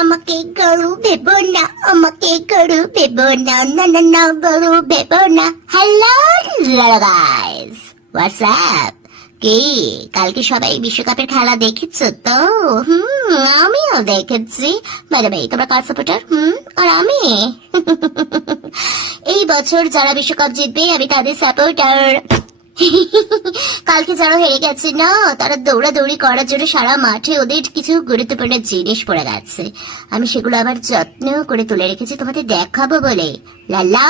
আমাকে গরু ভেবো না, আমাকে গরু ভেবো না, না না না গরু ভেবো না। Hello guys, WhatsApp? কি কালকে সবাই বিশ্বকাপের খেলা দেখেছো তো? আমিও দেখেছি। বাইরে ভাই, তোমরা কার সাপোর্টার? আর আমি এই বছর যারা বিশ্বকাপ জিতবে আমি তাদের সাপোর্টার। কালকে যারা হেরে গেছে না, তারা দৌড়াদৌড়ি করার জন্য সারা মাঠে ওদের কিছু গুরুত্বপূর্ণ জিনিস পড়ে গেছে। আমি সেগুলো আবার যত্ন করে তুলে রেখেছি তোমাদের দেখাবো বলে। লালা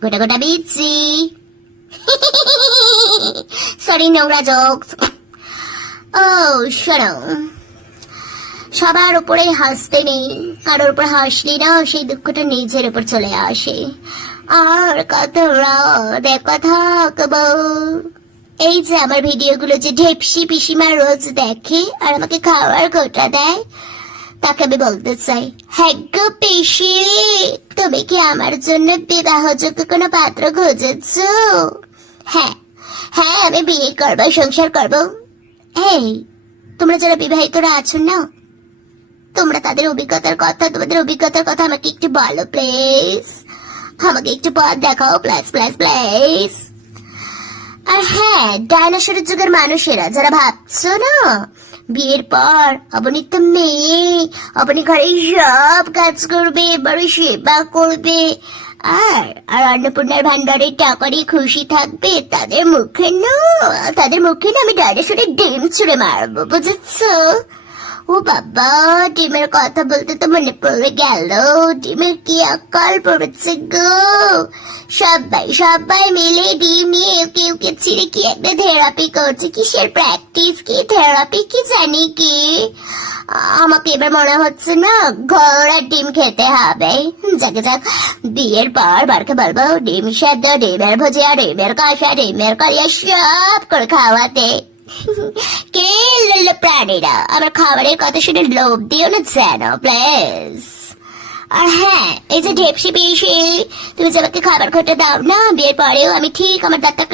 গোটা গোটা বিচি। সরি, নোংরা জোকস। ও শোনো, সবার উপরে হাসতে নেই, কারোর উপর হাসলি না সেই দুঃখটা নিজের উপর চলে আসে। আর কত দেখা থাকবো। এই যে আমার ভিডিওগুলো যে ঢেপসি পিসিমা রোজ দেখে আর আমাকে খাওয়ার খোটা দেয়, তাকে আমি বলতে চাই, হ্যাঁ গো পিসি, তুমি কি আমার জন্য বিবাহযোগ্য কোনো পাত্র খুঁজেছ? হ্যাঁ হ্যাঁ, আমি বিয়ে করবো, সংসার করবো। এই তোমরা যারা বিবাহিতরা আছো না, তোমরা তোমাদের অভিজ্ঞতার কথা আমাকে একটু বলো প্লিজ। আমাকে একটু পথ দেখাও প্লিজ প্লিজ প্লিজ। আর হ্যাঁ, ডাইনোসরের যুগের মানুষেরা যারা ভাবছো না বিয়ের পর আপনি তো মেয়ে, আপনি ঘরে সব কাজ করবে, বড় সেবা করবে, আর আর অন্নপূর্ণার ভান্ডারের টাকা নিয়ে খুশি থাকবে, তাদের মুখে না আমি ডাইনোসরের ডিম ছুঁড়ে মারবো, বুঝেছো? ও বাবা, ডিমের কথা বলতে তো মনে পড়ে গেল, ডিমের কি আকাল পড়েছে গো। সবাই মিলে ডিম নিয়ে ওকে ছিঁড়ে কি একটা থেরাপি করছে। কিসের প্র্যাকটিস, কি থেরাপি, কি জানি কি। আমাকে এবার মনে হচ্ছে না ঘোড়ার ডিম খেতে হবে। যাক, বিয়ের পর বারকে বলবো ডিম সেদ্ধ, ডিমের ভুজিয়া, ডিমের কষা, ডিমের করিয়া সব করে খাওয়াতে। কে প্রাণীরা আমার খাবারের কথা শুনে লোভ দিও না যেন প্লিজ। আর হ্যাঁ, এই যে ঢেপসি পিসি, তুমি যে আমাকে খাবার খোটা দাও না, বিয়ের পরেও আমি ঠিক আমার দাঁতটা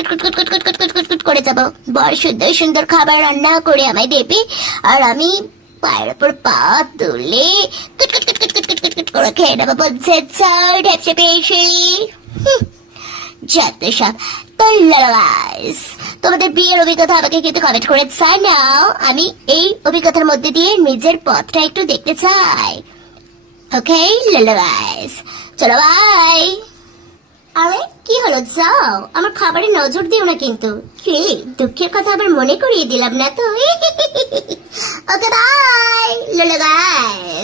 কুট করে যাবো। বড় সুন্দর সুন্দর খাবার রান্না করে আমায় দেবে, আর আমি পায়ের উপর পা তুলে কুট করে খেয়ে নেবো, বলছে ঢেপসি পিসি। যত সব। তো গাইস, তোমাদের বিয়ের অভিজ্ঞতা আমাকে কিন্তু কমেন্ট করে জানাও। আমি এই অভিজ্ঞতার মধ্যে দিয়ে নিজের পথটা একটু দেখতে চাই। ওকে গাইস, চলো বাই। আরে কি হলো, যাও, আমার খাবারে নজর দিও না কিন্তু। কি দুঃখের কথা আবার মনে করিয়ে দিলাম না তো? Okay bye guys.